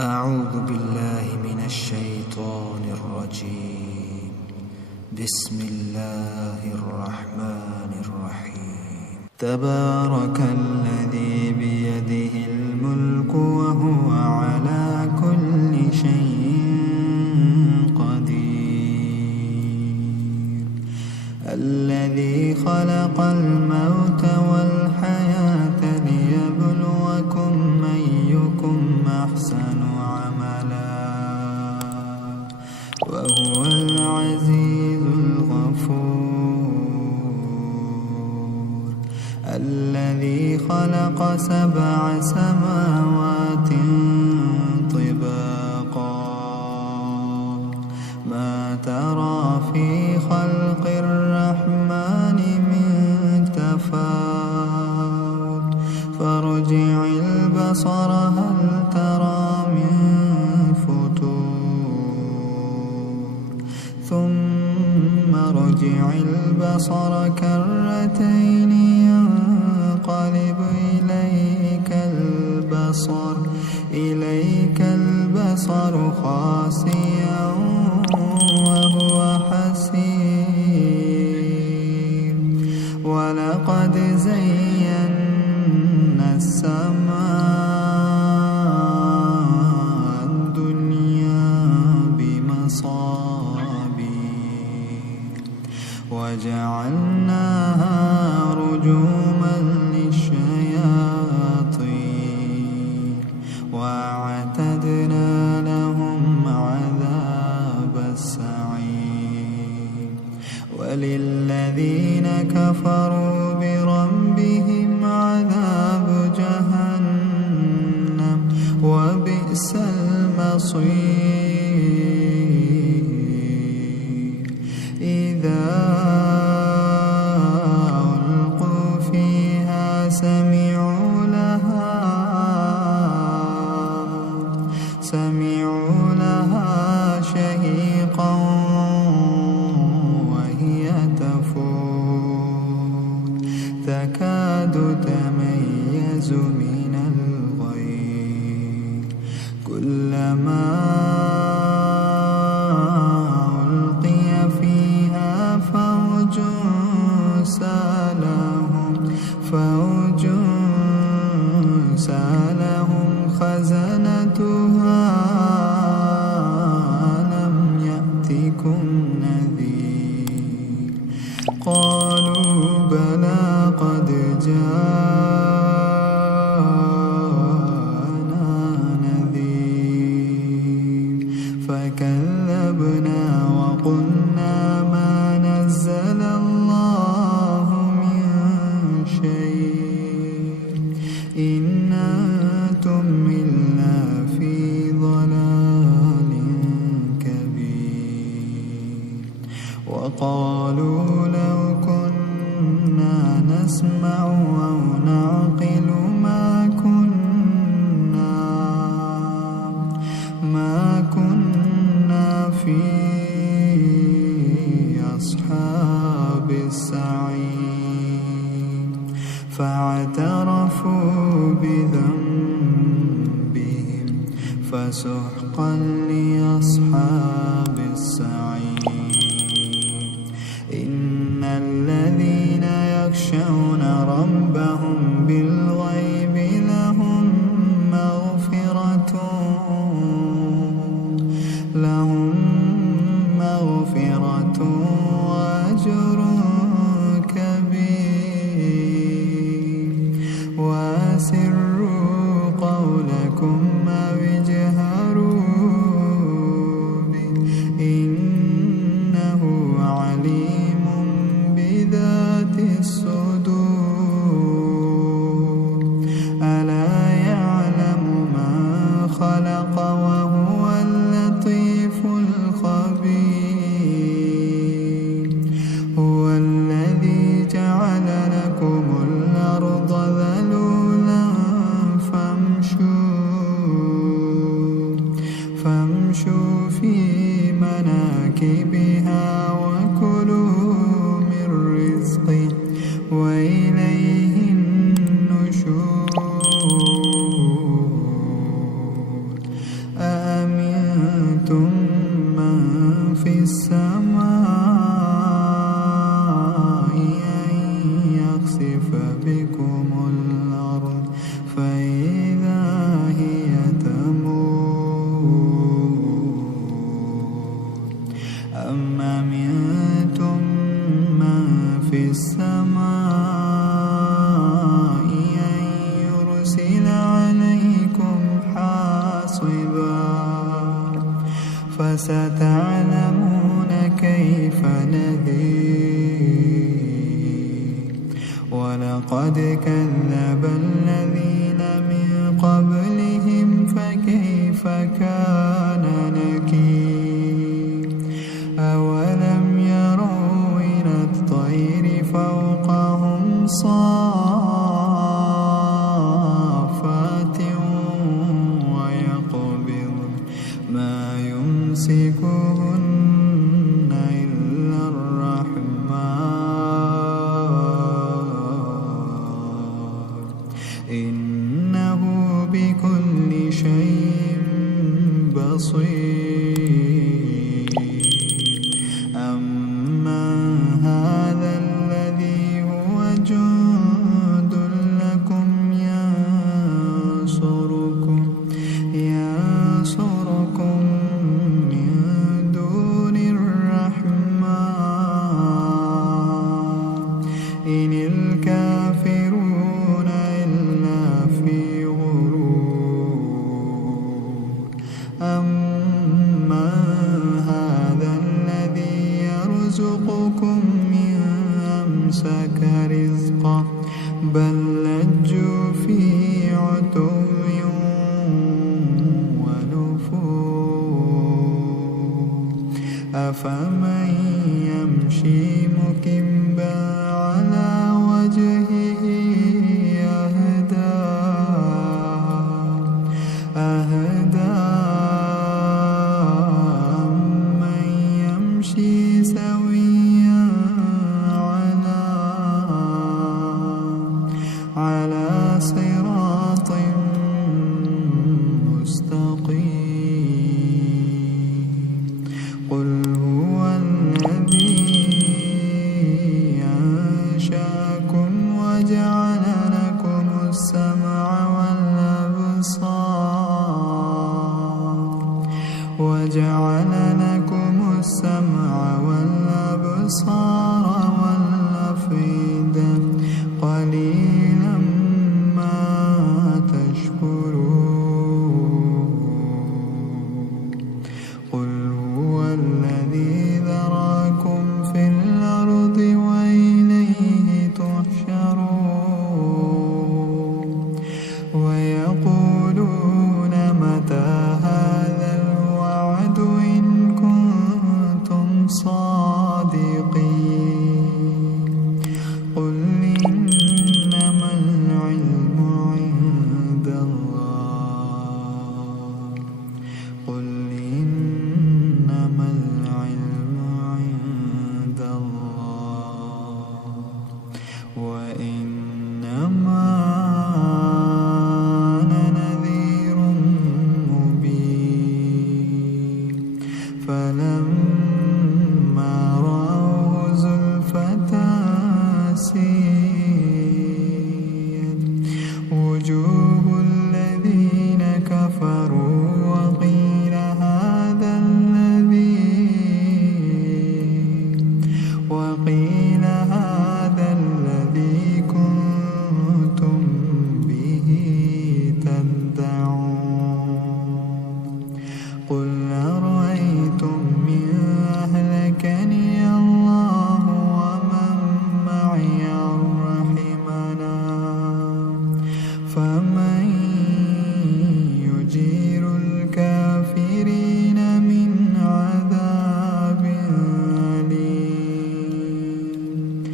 أعوذ بالله من الشيطان الرجيم. بسم الله الرحمن الرحيم. تبارك الذي بيده الملك وهو على كل شيء قدير. الذي خلق الموت والحياة ليبلوكم أيكم أحسن عملا وهو العزيز الغفور. الذي خلق 7 سماوات طباقا ما ترى في خلق الرحمن من تفاوت فارجع البصر هل ترى من فتور ثم ارجع البصر كرتين ينقلب إليك البصر خاسئا وهو حسير. ولقد زينا السماء الدنيا بمصابيح وجعلناها رجوما للشياطين وأعتدنا لهم عذاب السعير. وللذين كفروا بربهم عذاب جهنم وبئس المصير. إذا ألقوا فيها سمعوا لها شهيقا وهي تفور تكاد تميز من الغيظ. كلما ألقي فيها فوج سالهم خزنتها ألم يأتكم نذير. قالوا بلى قد جاءنا نذير فكذبنا وقلنا ما نزل الله من شيء إن أنتم إلا في ضلال كبير. وقالوا لو كنا نسمع أو نعقل ما كنا في أصحاب السعير. فاعترفوا بذنبهم فسحقا لأصحاب السعير. إن الذين يخشون ربهم بالغيب لهم مغفرة وأجر كبير. وأسروا قولكم أو اجهروا به إنه عليم بذات الصدور. ألا يعلم من خلق وهو اللطيف الخبير. هو الذي جعل لكم الأرض ذلولا فامشوا في مناكبها وكلوا من رزقه وإليه النشور. أأمنتم من في السماء أن يخسف بكم الأرض فإذا هي تمور أم أمنتم من في السماء أن يرسل عليكم حاصبا فستعلمون كيف نذير ولقد كذب الذين من قبلهم فكيف كان نكير أولم يروا إلى الطير فوقهم صافات ويقبضن ما يمسكهن إلا الرحمن إنه بكل شيء بصير أمن هذا الذي هو جند لكم ينصركم من دون الرحمن إن الكافرون إلا في غرور أمن هذا الذي يرزقكم إن أمسك رزقه بل لجوا في عتو ونفور أفمن يمشي مكبا على وجهه أهدى أمن يمشي سويا على صراط مستقيم قل هو الذي أنشأكم وجعل لكم السمع والأبصار والأفئدة قليلا ما تشكرون قل هو الذي ذراكم في الأرض وإليه تحشرون ويقولون متى هذا الوعد إن كنتم صادقين قل إنما العلم عند الله قل إنما العلم عند الله وإنما أنا نذير مبين فلما رأوه زلفة سيئت وجوه الذين كفروا وقيل هذا الذي كنتم به تدعون قل أرأيتم إن أهلكني الله ومن معي أو رحمنا فمن يجير الكافرين من عذاب أليم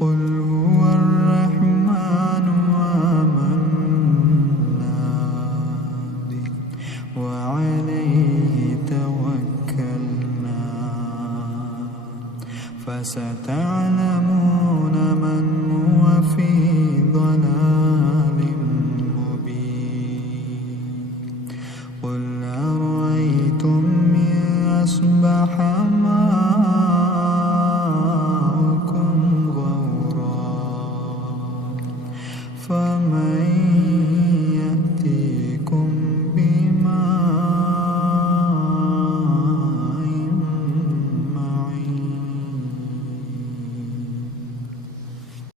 قل هو الرحمن آمنا به وعليه توكلنا فستعلمون من هو في ضلال